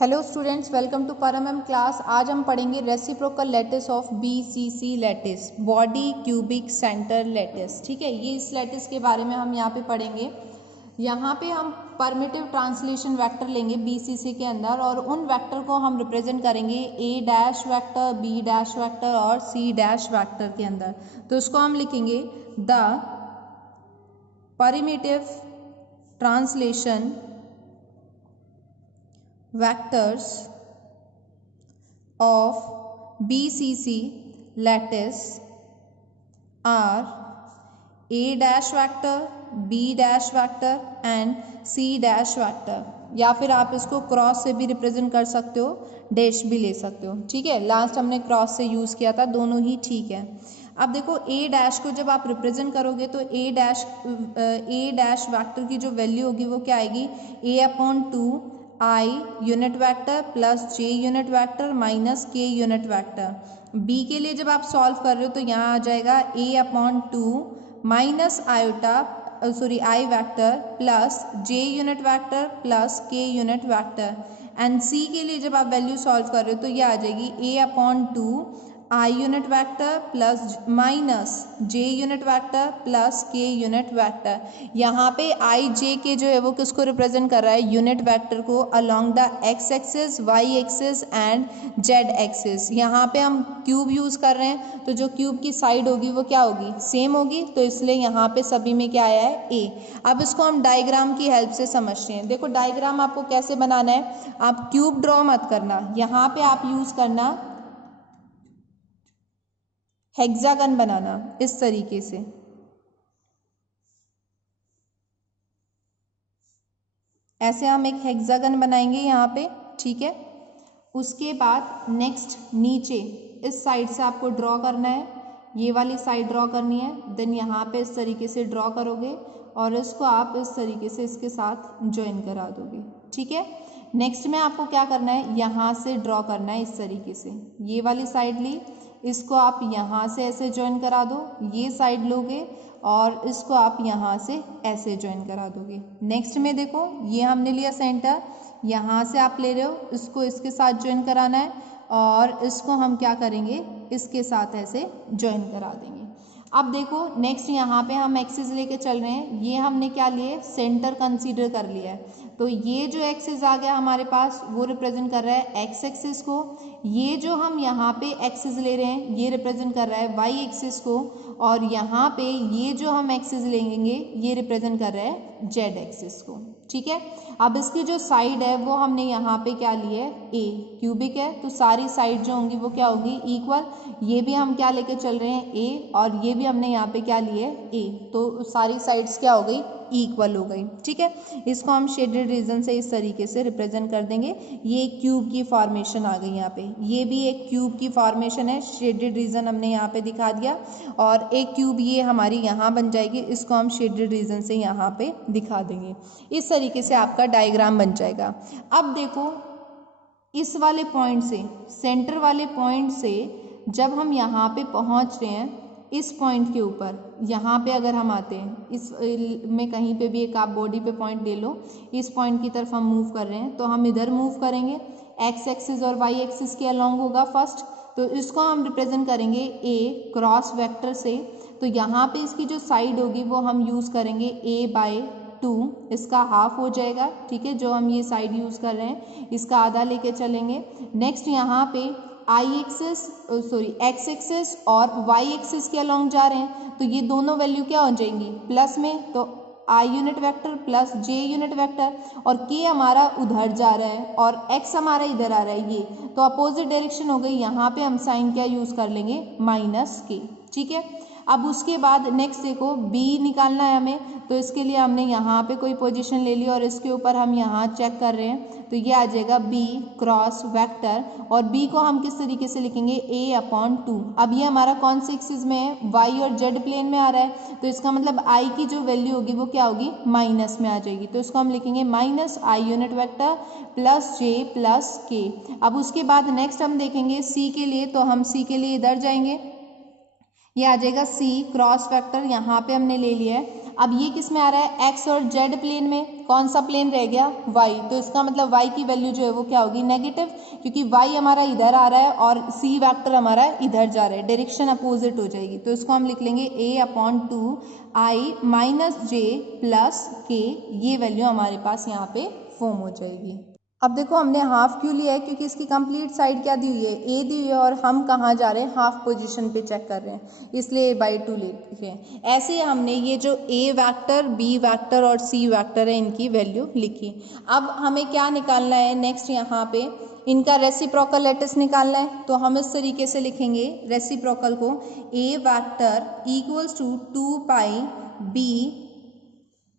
Hello students, welcome to परम M class. आज हम पढ़ेंगे reciprocal lattice of BCC lattice, body cubic centre lattice. ठीक है, ये इस लैटिस के बारे में हम यहाँ पे पढ़ेंगे। यहाँ पे हम परमिटिव ट्रांसलेशन वेक्टर लेंगे बीसीसी के अंदर और उन वेक्टर को हम रिप्रेजेंट करेंगे A dash vector, B dash vector और सी डैश वेक्टर के अंदर। तो इसको हम लिखेंगे the primitive translation vectors of BCC lattice are A dash vector, B dash vector and C dash vector। या फिर आप इसको क्रॉस से भी रिप्रेजेंट कर सकते हो, डैश भी ले सकते हो। ठीक है, लास्ट हमने क्रॉस से यूज़ किया था, दोनों ही ठीक है। अब देखो ए डैश को जब आप रिप्रेजेंट करोगे तो ए डैश वेक्टर की जो वैल्यू होगी वो क्या आएगी, A/2 I unit vector plus J unit vector minus K unit vector. B के लिए जब आप सॉल्व कर रहे हो तो यहाँ आ जाएगा A/2 minus I vector plus J unit vector plus K unit vector. And C के लिए जब आप वैल्यू सॉल्व कर रहे हो तो ये आ जाएगी A/2 I unit vector plus minus J unit vector plus K unit vector. यहाँ पे I J K जो है वो किसको रिप्रेजेंट कर रहा है, यूनिट वेक्टर को along the x axis, y axis and z axis. यहाँ पे हम क्यूब यूज़ कर रहे हैं तो जो क्यूब की साइड होगी वो क्या होगी, सेम होगी, तो इसलिए यहाँ पे सभी में क्या आया है, A। अब इसको हम डायग्राम की हेल्प से समझते हैं। देखो डायग्राम आपको कैसे बनाना है, आप क्यूब ड्रॉ मत करना, यहाँ पे आप यूज़ करना हेक्सागन बनाना इस तरीके से। ऐसे हम एक हेक्सागन बनाएंगे यहाँ पे। ठीक है, उसके बाद नेक्स्ट नीचे इस साइड से आपको ड्रॉ करना है, ये वाली साइड ड्रॉ करनी है। देन यहाँ पे इस तरीके से ड्रॉ करोगे और इसको आप इस तरीके से इसके साथ ज्वाइन करा दोगे। ठीक है, नेक्स्ट में आपको क्या करना है, यहाँ से ड्रॉ करना है इस तरीके से। ये वाली साइड ली, इसको आप यहाँ से ऐसे ज्वाइन करा दो, ये साइड लोगे और इसको आप यहाँ से ऐसे ज्वाइन करा दोगे। नेक्स्ट में देखो ये हमने लिया सेंटर, यहाँ से आप ले रहे हो, इसको इसके साथ ज्वाइन कराना है और इसको हम क्या करेंगे, इसके साथ ऐसे ज्वाइन करा देंगे। अब देखो नेक्स्ट यहाँ पे हम एक्सिस लेके चल रहे हैं, ये हमने क्या लिए, सेंटर कंसीडर कर लिया है। तो ये जो एक्सिस आ गया हमारे पास वो रिप्रेजेंट कर रहा है एक्स एक्सिस को, ये जो हम यहाँ पे एक्सिस ले रहे हैं ये रिप्रेजेंट कर रहा है वाई एक्सिस को, और यहाँ पे ये जो हम एक्सिस लेंगे ये रिप्रेजेंट कर रहा है जेड एक्सिस को। ठीक है, अब इसकी जो साइड है वो हमने यहाँ पे क्या ली है, ए, क्यूबिक है तो सारी साइड जो होंगी वो क्या होगी, इक्वल। ये भी हम क्या लेके चल रहे हैं, ए, और ये भी हमने यहाँ पे क्या लिए, ए, तो सारी साइड्स क्या हो गई, इक्वल हो गई। ठीक है, इसको हम शेडेड रीजन से इस तरीके से रिप्रेजेंट कर देंगे। ये क्यूब की फॉर्मेशन आ गई यहाँ पे, ये भी एक क्यूब की फॉर्मेशन है, शेडेड रीजन हमने यहाँ पे दिखा दिया, और एक क्यूब ये हमारी यहाँ बन जाएगी, इसको हम शेडेड रीजन से यहाँ पे दिखा देंगे। इस तरीके से आपका डायग्राम बन जाएगा। अब देखो इस वाले पॉइंट से, सेंटर वाले पॉइंट से जब हम यहाँ पे पहुँच रहे हैं, इस पॉइंट के ऊपर यहाँ पे अगर हम आते हैं, इस में कहीं पे भी एक आप बॉडी पे पॉइंट ले लो, इस पॉइंट की तरफ हम मूव कर रहे हैं तो हम इधर मूव करेंगे, एक्स एक्सिस और वाई एक्सिस के अलोंग होगा फर्स्ट, तो इसको हम रिप्रेजेंट करेंगे ए क्रॉस वेक्टर से। तो यहाँ पे इसकी जो साइड होगी वो हम यूज़ करेंगे A/2, इसका हाफ हो जाएगा। ठीक है, जो हम ये साइड यूज़ कर रहे हैं इसका आधा लेके चलेंगे। नेक्स्ट यहाँ पे एक्स एक्सिस और वाई एक्सिस के अलोंग जा रहे हैं तो ये दोनों वैल्यू क्या हो जाएंगी, प्लस में, तो I unit vector plus J unit vector, और के हमारा उधर जा रहा है और एक्स हमारा इधर आ रहा है, ये तो अपोजिट डायरेक्शन हो गई। यहाँ पे हम साइन क्या यूज़ कर लेंगे, -k। ठीक है, अब उसके बाद नेक्स्ट देखो बी निकालना है हमें, तो इसके लिए हमने यहाँ पे कोई पोजीशन ले ली और इसके ऊपर हम यहाँ चेक कर रहे हैं तो ये आ जाएगा बी क्रॉस वेक्टर, और बी को हम किस तरीके से लिखेंगे, A/2। अब ये हमारा कौन से एक्सिस में है, वाई और जेड प्लेन में आ रहा है, तो इसका मतलब आई की जो वैल्यू होगी वो क्या होगी, माइनस में आ जाएगी, तो इसको हम लिखेंगे -I unit vector plus J plus K। अब उसके बाद नेक्स्ट हम देखेंगे सी के लिए, तो हम सी के लिए इधर जाएंगे, ये आ जाएगा सी क्रॉस वेक्टर, यहाँ पे हमने ले लिया है। अब ये किस में आ रहा है, एक्स और जेड प्लेन में, कौन सा प्लेन रह गया, वाई, तो इसका मतलब वाई की वैल्यू जो है वो क्या होगी, नेगेटिव, क्योंकि वाई हमारा इधर आ रहा है और सी वेक्टर हमारा इधर जा रहा है, डायरेक्शन अपोजिट हो जाएगी, तो इसको हम लिख लेंगे a/2 i minus J plus के, ये वैल्यू हमारे पास यहाँ पे फॉर्म हो जाएगी। अब देखो हमने हाफ क्यों लिया है, क्योंकि इसकी कंप्लीट साइड क्या दी हुई है, ए दी हुई है, और हम कहाँ जा रहे हैं, हाफ पोजीशन पे चेक कर रहे हैं, इसलिए a/2 लिखे हैं। ऐसे ही हमने ये जो a वेक्टर, b वेक्टर और c वेक्टर है, इनकी वैल्यू लिखी। अब हमें क्या निकालना है नेक्स्ट, यहाँ पे इनका रेसिप्रोकल लेटिस निकालना है, तो हम इस तरीके से लिखेंगे रेसिप्रोकल को, a vector equals to 2 pi b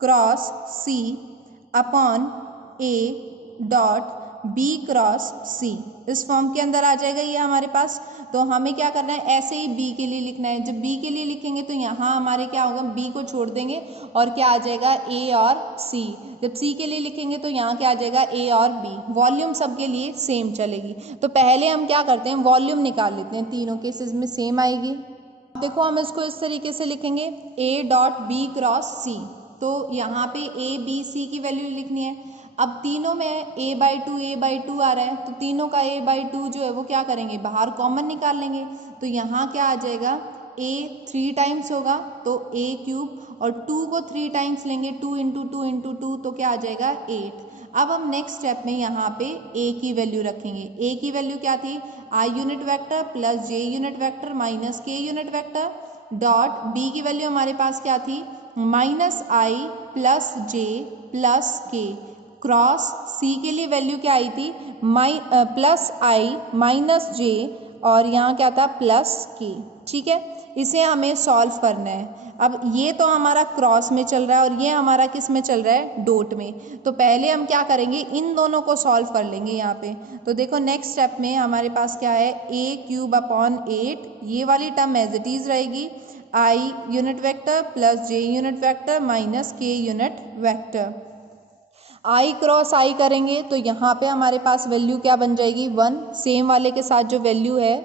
cross c upon a dot b cross c, इस फॉर्म के अंदर आ जाएगा ये हमारे पास। तो हमें क्या करना है, ऐसे ही b के लिए लिखना है। जब b के लिए लिखेंगे तो यहाँ हमारे क्या होगा, b को छोड़ देंगे और क्या आ जाएगा, a और c। जब c के लिए लिखेंगे तो यहाँ क्या आ जाएगा, a और b। वॉल्यूम सबके लिए सेम चलेगी, तो पहले हम क्या करते हैं, वॉल्यूम निकाल लेते हैं, तीनों केसेस में सेम आएगी। देखो हम इसको इस तरीके से लिखेंगे, a dot b cross c, तो यहाँ पे a b c की वैल्यू लिखनी है। अब तीनों में a/2 आ रहा है, तो तीनों का a/2 जो है वो क्या करेंगे, बाहर कॉमन निकाल लेंगे, तो यहाँ क्या आ जाएगा, a 3 टाइम्स होगा तो a क्यूब, और 2 को 3 टाइम्स लेंगे, 2 इंटू 2 इंटू 2, तो क्या आ जाएगा 8। अब हम नेक्स्ट स्टेप में यहाँ पे a की वैल्यू रखेंगे। a की वैल्यू क्या थी, i unit vector plus j unit vector minus k unit vector, dot b की वैल्यू हमारे पास क्या थी, minus i plus j plus k, cross c के लिए वैल्यू क्या आई थी, प्लस आई माइनस जे, और यहाँ क्या था, प्लस के। ठीक है, इसे हमें सॉल्व करना है। अब ये तो हमारा क्रॉस में चल रहा है और ये हमारा किस में चल रहा है, डॉट में। तो पहले हम क्या करेंगे, इन दोनों को सॉल्व कर लेंगे यहाँ पे। तो देखो नेक्स्ट स्टेप में हमारे पास क्या है, a³/8, ये वाली टर्म एज इट इज रहेगी, i unit vector plus j unit vector minus k unit vector. i cross i करेंगे तो यहाँ पे हमारे पास वैल्यू क्या बन जाएगी, 1। सेम वाले के साथ जो वैल्यू है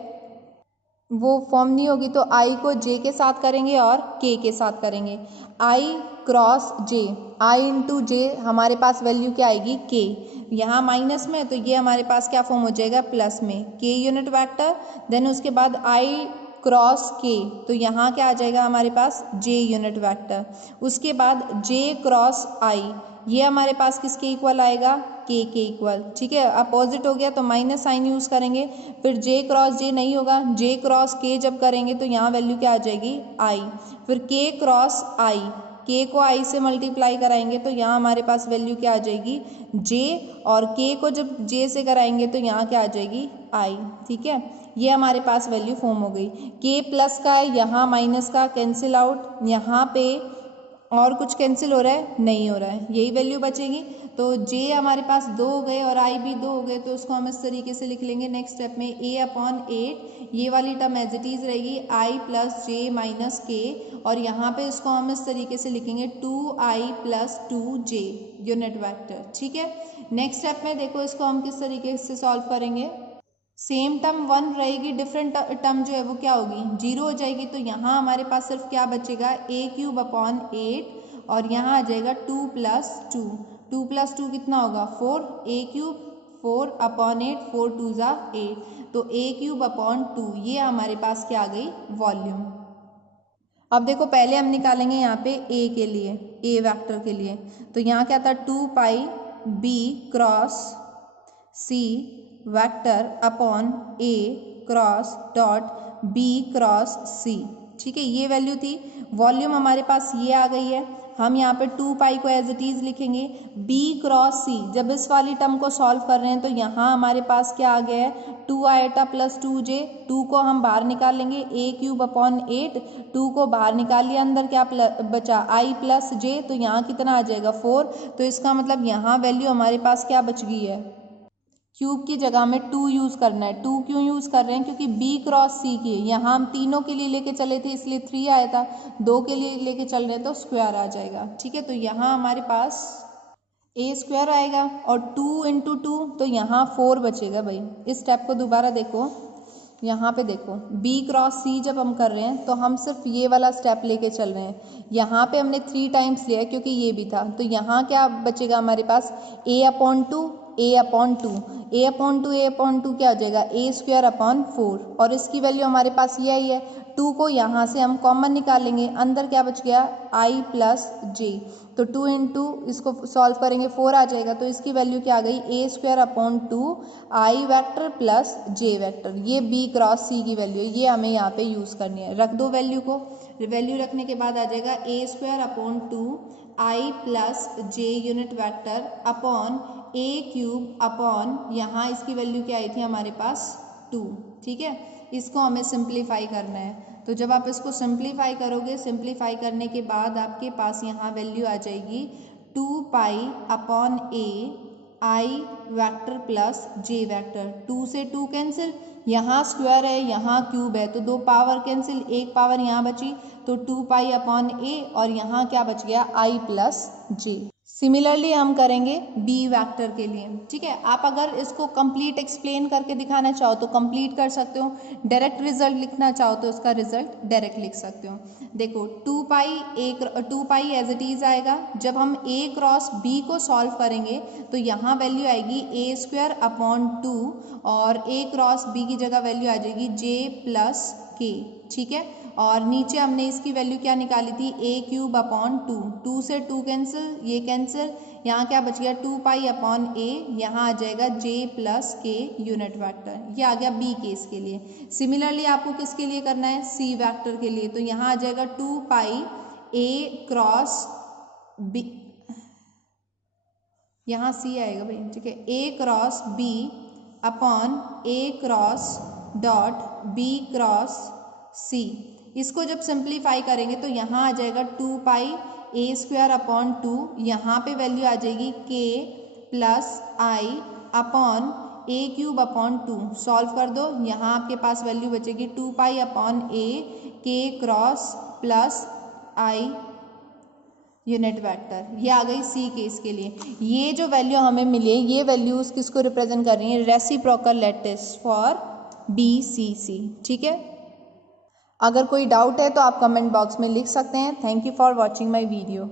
वो फॉर्म नहीं होगी, तो i को j के साथ करेंगे और k के साथ करेंगे। i cross j, i into J, हमारे पास वैल्यू क्या आएगी, k, यहाँ माइनस में, तो ये हमारे पास क्या फॉर्म हो जाएगा, प्लस में, k यूनिट वेक्टर, देन उसके बाद i क्रॉस k, तो यहाँ क्या आ जाएगा हमारे पास, j यूनिट वेक्टर, उसके बाद j क्रॉस i, ये हमारे पास किसके इक्वल आएगा, k के इक्वल। ठीक है, अपोजिट हो गया तो माइनस साइन यूज़ करेंगे, फिर j क्रॉस j नहीं होगा, j क्रॉस k जब करेंगे तो यहाँ वैल्यू क्या आ जाएगी, i, फिर k क्रॉस i, k को i से मल्टीप्लाई कराएंगे तो यहाँ हमारे पास वैल्यू क्या आ जाएगी, j, और k को जब j से कराएंगे तो यहाँ क्या आ जाएगी, i। ठीक है, ये हमारे पास वैल्यू फॉर्म हो गई। k प्लस का है, यहाँ माइनस का कैंसिल आउट, यहाँ पे और कुछ कैंसिल हो रहा है, नहीं हो रहा है, यही वैल्यू बचेगी। तो j हमारे पास 2 हो गए और i भी 2 हो गए, तो उसको हम इस तरीके से लिख लेंगे नेक्स्ट स्टेप में, a/8, ये वाली टर्म एज इट इज रहेगी, i plus j minus k, और यहाँ पे इसको हम इस तरीके से लिखेंगे 2i plus 2j unit vector. ठीक है, नेक्स्ट स्टेप में देखो इसको हम किस तरीके से सॉल्व करेंगे, सेम टर्म 1 रहेगी, डिफरेंट टर्म जो है वो क्या होगी, 0 हो जाएगी, तो यहाँ हमारे पास सिर्फ क्या बचेगा, a³/8, और यहाँ आ जाएगा 2 प्लस 2, 2 प्लस 2 कितना होगा, 4, a³ 4/8, 4 2 ज़ा 8, तो a³/2, ये हमारे पास क्या आ गई, वॉल्यूम। अब देखो पहले हम निकालेंगे यहाँ पे a के लिए, a वेक्टर के लिए, तो यहाँ क्या था, 2 pi b cross c vector upon a cross dot b cross c। ठीक है, ये वैल्यू थी, वॉल्यूम हमारे पास ये आ गई है। हम यहाँ पे 2 पाई को एज इट इज लिखेंगे, b क्रॉस c, जब इस वाली टर्म को सॉल्व कर रहे हैं तो यहाँ हमारे पास क्या आ गया है, 2i प्लस 2j, 2 को हम बाहर निकाल लेंगे, a³/8, 2 को बाहर निकाल लिया, अंदर क्या बचा, i प्लस j, तो यहाँ कितना आ जाएगा, 4, तो इसका मतलब यहाँ वैल्यू हमारे पास क्या बच गई है, क्यूब की जगह में 2 यूज़ करना है। 2 क्यों यूज़ कर रहे हैं, क्योंकि b क्रॉस c की है, यहाँ हम तीनों के लिए लेके चले थे इसलिए 3 आया था, 2 के लिए लेके चल रहे हैं तो स्क्वायर आ जाएगा। ठीक है, तो यहाँ हमारे पास a स्क्वायर आएगा और 2 इंटू 2, तो यहाँ 4 बचेगा भाई। इस स्टेप को दोबारा देखो, यहाँ पे देखो B क्रॉस C जब हम कर रहे हैं तो हम सिर्फ ये वाला स्टेप लेके चल रहे हैं। यहाँ पे हमने 3 टाइम्स लिया है क्योंकि ये भी था, तो यहाँ क्या बचेगा हमारे पास A/2 A/2 A/2 A/2 क्या हो जाएगा A²/4 और इसकी वैल्यू हमारे पास ये आई है। 2 को यहाँ से हम कॉमन निकालेंगे, अंदर क्या बच गया I + J, तो 2 इंटू इसको सॉल्व करेंगे 4 आ जाएगा, तो इसकी वैल्यू क्या आ गई A²/2 I vector plus J vector. ये B क्रॉस C की वैल्यू है, ये हमें यहाँ पे यूज़ करनी है। रख दो वैल्यू को, वैल्यू रखने के बाद आ जाएगा A²/2 I + J unit vector upon A³ upon यहाँ इसकी वैल्यू क्या आई थी हमारे पास 2। ठीक है, इसको हमें सिंप्लीफाई करना है। तो जब आप इसको सिंप्लीफाई करोगे, सिंप्लीफाई करने के बाद आपके पास यहाँ वैल्यू आ जाएगी 2π/A I vector plus J vector. 2 से 2 कैंसिल, यहाँ स्क्वायर है यहाँ क्यूब है तो 2 पावर कैंसिल, 1 पावर यहाँ बची तो 2π/A और यहाँ क्या बच गया I + J। सिमिलरली हम करेंगे B वेक्टर के लिए। ठीक है, आप अगर इसको कंप्लीट एक्सप्लेन करके दिखाना चाहो तो कंप्लीट कर सकते हो, डायरेक्ट रिजल्ट लिखना चाहो तो उसका रिजल्ट डायरेक्ट लिख सकते हो। देखो 2π एज इट इज आएगा। जब हम A क्रॉस B को सॉल्व करेंगे तो यहाँ वैल्यू आएगी A²/2 और A क्रॉस B की जगह वैल्यू आ जाएगी J + K। ठीक है, और नीचे हमने इसकी वैल्यू क्या निकाली थी A³/2। 2 से 2 कैंसिल, ये कैंसिल, यहाँ क्या बच गया 2π/A, यहाँ आ जाएगा J + K यूनिट वेक्टर। ये आ गया B केस के लिए। सिमिलरली आपको किसके लिए करना है C वेक्टर के लिए, तो यहाँ आ जाएगा 2πA क्रॉस B, यहाँ C आएगा भाई। ठीक है, A cross B upon A cross dot B cross C। इसको जब सिंप्लीफाई करेंगे तो यहाँ आ जाएगा 2πA²/2, यहाँ पे वैल्यू आ जाएगी K + I upon A³/2। Solve कर दो, यहाँ आपके पास वैल्यू बचेगी 2π/A K cross plus I unit vector. ये आ गई C केस के लिए। ये जो वैल्यू हमें मिली है, ये वैल्यूज किसको रिप्रेजेंट कर रही है, रेसिप्रोकल लैटिस फॉर BCC। ठीक है, अगर कोई डाउट है तो आप कमेंट बॉक्स में लिख सकते हैं। Thank you for watching my video.